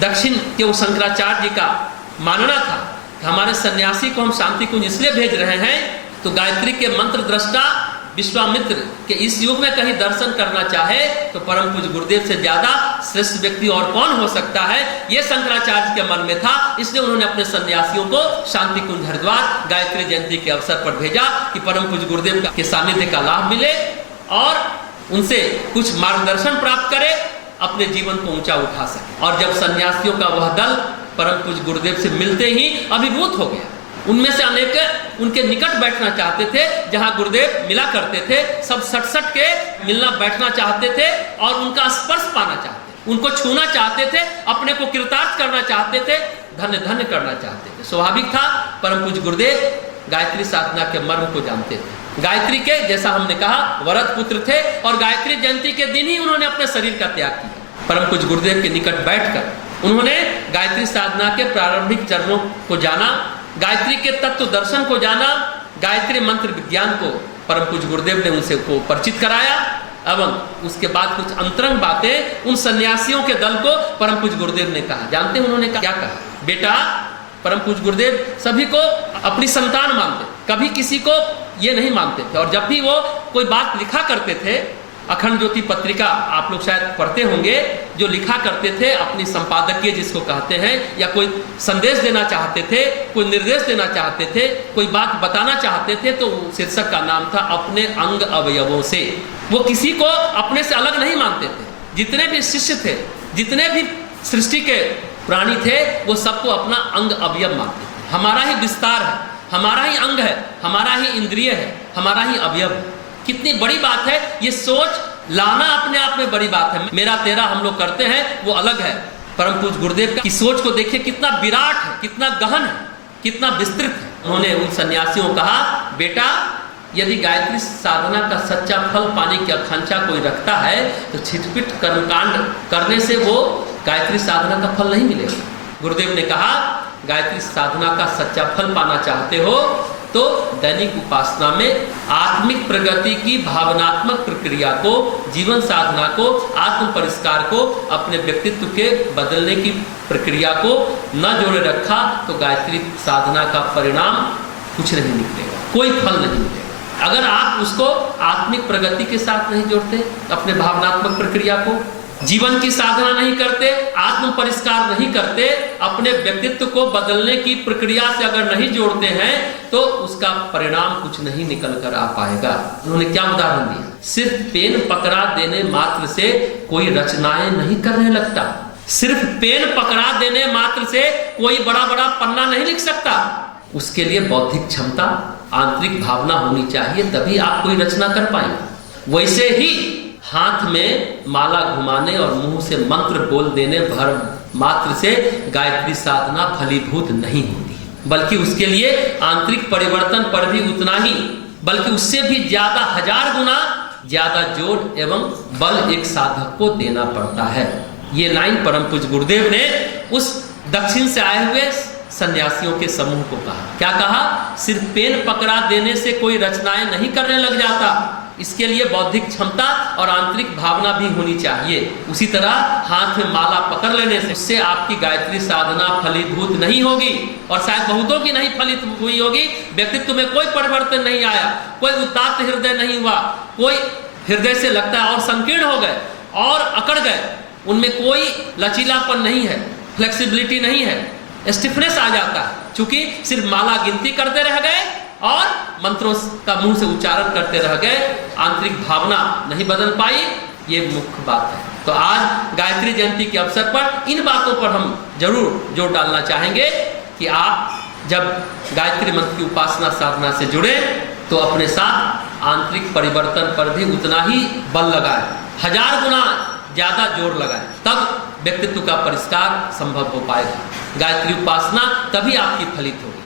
दक्षिण के वो शंकराचार्य जी का मानना था कि हमारे सन्यासी को हम शांति कुंज इसलिए भेज रहे हैं तो गायत्री के मंत्र दृष्टा विश्वामित्र के इस युग में कहीं दर्शन करना चाहे तो परम पूज्य गुरुदेव से ज्यादा श्रेष्ठ व्यक्ति और कौन हो सकता है, यह शंकराचार्य के मन में था। इसलिए उन्होंने अपने सन्यासियों को शांति कुंज हरिद्वार गायत्री जयंती के अवसर पर भेजा कि परम पूज्य गुरुदेव के सानिध्य का लाभ मिले और उनसे कुछ मार्गदर्शन प्राप्त करे, अपने जीवन को ऊंचा उठा सके। और जब सन्यासियों का वह दल परम पूज्य गुरुदेव से मिलते ही अभिभूत हो गया। उनमें से अनेक उनके निकट बैठना चाहते थे, जहां गुरुदेव मिला करते थे। सब सट के मिलना बैठना चाहते थे और उनका स्पर्श पाना चाहते थे, उनको छूना चाहते थे, अपने को कृतार्थ करना चाहते थे, धन्य धन्य करना चाहते थे। स्वाभाविक था, परम पूज्य गुरुदेव गायत्री साधना के मर्म को जानते थे। गायत्री के, जैसा हमने कहा, वरद पुत्र थे और गायत्री जयंती के दिन ही उन्होंने अपने शरीर का त्याग किया। परम पूज्य गुरुदेव के निकट बैठकर उन्होंने गायत्री साधना के प्रारंभिक चरणों को जाना, गायत्री के तत्व दर्शन को जाना, गायत्री मंत्र विज्ञान को परम पूज्य गुरुदेव ने उनसे को परिचित कराया एवं उसके बाद कुछ अंतरंग बातें उन सन्यासियों के दल को परम पूज्य गुरुदेव ने कहा। जानते हैं उन्होंने क्या कहा? बेटा, परम पूज्य गुरुदेव सभी को अपनी संतान मानते, कभी किसी को ये नहीं मानते थे। और जब भी वो कोई बात लिखा करते थे, अखंड ज्योति पत्रिका आप लोग शायद पढ़ते होंगे, जो लिखा करते थे अपनी संपादकीय जिसको कहते हैं, या कोई संदेश देना चाहते थे, कोई निर्देश देना चाहते थे, कोई बात बताना चाहते थे, तो शीर्षक का नाम था अपने अंग अवयवों से। वो किसी को अपने से अलग नहीं मानते थे। जितने भी शिष्य थे, जितने भी सृष्टि के प्राणी थे, वो सबको अपना अंग अवयव मानते थे। हमारा ही विस्तार है, हमारा ही अंग है, हमारा ही इंद्रिय है, हमारा ही अवयव है। कितनी बड़ी बात है, ये सोच लाना अपने आप में बड़ी बात है। मेरा तेरा हम लोग करते हैं, वो अलग है। परम पूज्य गुरुदेव की सोच को देखिए, कितना विराट है, कितना गहन है, कितना विस्तृत है। उन्होंने उन सन्यासियों को कहा, बेटा, यदि गायत्री साधना का सच्चा फल पाने की आकांक्षा कोई रखता है तो छिटपिट कर्मकांड करने से वो गायत्री साधना का फल नहीं मिलेगा। गुरुदेव ने कहा, गायत्री साधना का सच्चा फल पाना चाहते हो तो दैनिक उपासना में आत्मिक प्रगति की भावनात्मक प्रक्रिया को, जीवन साधना को, आत्म परिष्कार को, अपने व्यक्तित्व के बदलने की प्रक्रिया को न जोड़े रखा तो गायत्री साधना का परिणाम कुछ नहीं निकलेगा, कोई फल नहीं मिलेगा। अगर आप उसको आत्मिक प्रगति के साथ नहीं जोड़ते, अपने भावनात्मक प्रक्रिया को, जीवन की साधना नहीं करते, आत्म परिष्कार नहीं करते, अपने व्यक्तित्व को बदलने की प्रक्रिया से अगर नहीं जोड़ते हैं तो उसका परिणाम कुछ नहीं निकल कर आ पाएगा। उन्होंने क्या उदाहरण दिया? सिर्फ पेन पकड़ा देने मात्र से कोई रचनाएं नहीं करने लगता। सिर्फ पेन पकड़ा देने मात्र से कोई बड़ा बड़ा पन्ना नहीं लिख सकता। उसके लिए बौद्धिक क्षमता, आंतरिक भावना होनी चाहिए, तभी आप कोई रचना कर पाएंगे। वैसे ही हाथ में माला घुमाने और मुंह से मंत्र बोल देने भर मात्र से गायत्री साधना फलीभूत नहीं होती है, बल्कि उसके लिए आंतरिक परिवर्तन पर भी उतना ही, बल्कि उससे भी ज्यादा, 1000 गुना ज्यादा जोर एवं बल एक साधक को देना पड़ता है। ये लाइन परम पूज्य गुरुदेव ने उस दक्षिण से आए हुए सन्यासियों के समूह को कहा। क्या कहा? सिर्फ पेन पकड़ा देने से कोई रचनाएं नहीं करने लग जाता, इसके लिए बौद्धिक क्षमता और आंतरिक भावना भी होनी चाहिए। उसी तरह हाथ में माला पकड़ लेने से उससे आपकी गायत्री साधना फलीभूत नहीं होगी और शायद बहुतों की नहीं फलित हुई होगी। व्यक्तित्व में कोई परिवर्तन नहीं आया, कोई उदात्त हृदय नहीं हुआ, कोई हृदय से लगता है और संकीर्ण हो गए और अकड़ गए, उनमें कोई लचीलापन नहीं है, फ्लेक्सिबिलिटी नहीं है, स्टिफनेस आ जाता है, क्योंकि सिर्फ माला गिनती करते रह गए और मंत्रों का मुंह से उच्चारण करते रह गए, आंतरिक भावना नहीं बदल पाई। ये मुख्य बात है। तो आज गायत्री जयंती के अवसर पर इन बातों पर हम जरूर जोर डालना चाहेंगे कि आप जब गायत्री मंत्र की उपासना साधना से जुड़े तो अपने साथ आंतरिक परिवर्तन पर भी उतना ही बल लगाए, 1000 गुना ज्यादा जोर लगाए, तब व्यक्तित्व का परिष्कार संभव हो पाएगा। गायत्री उपासना तभी आपकी फलित होगी।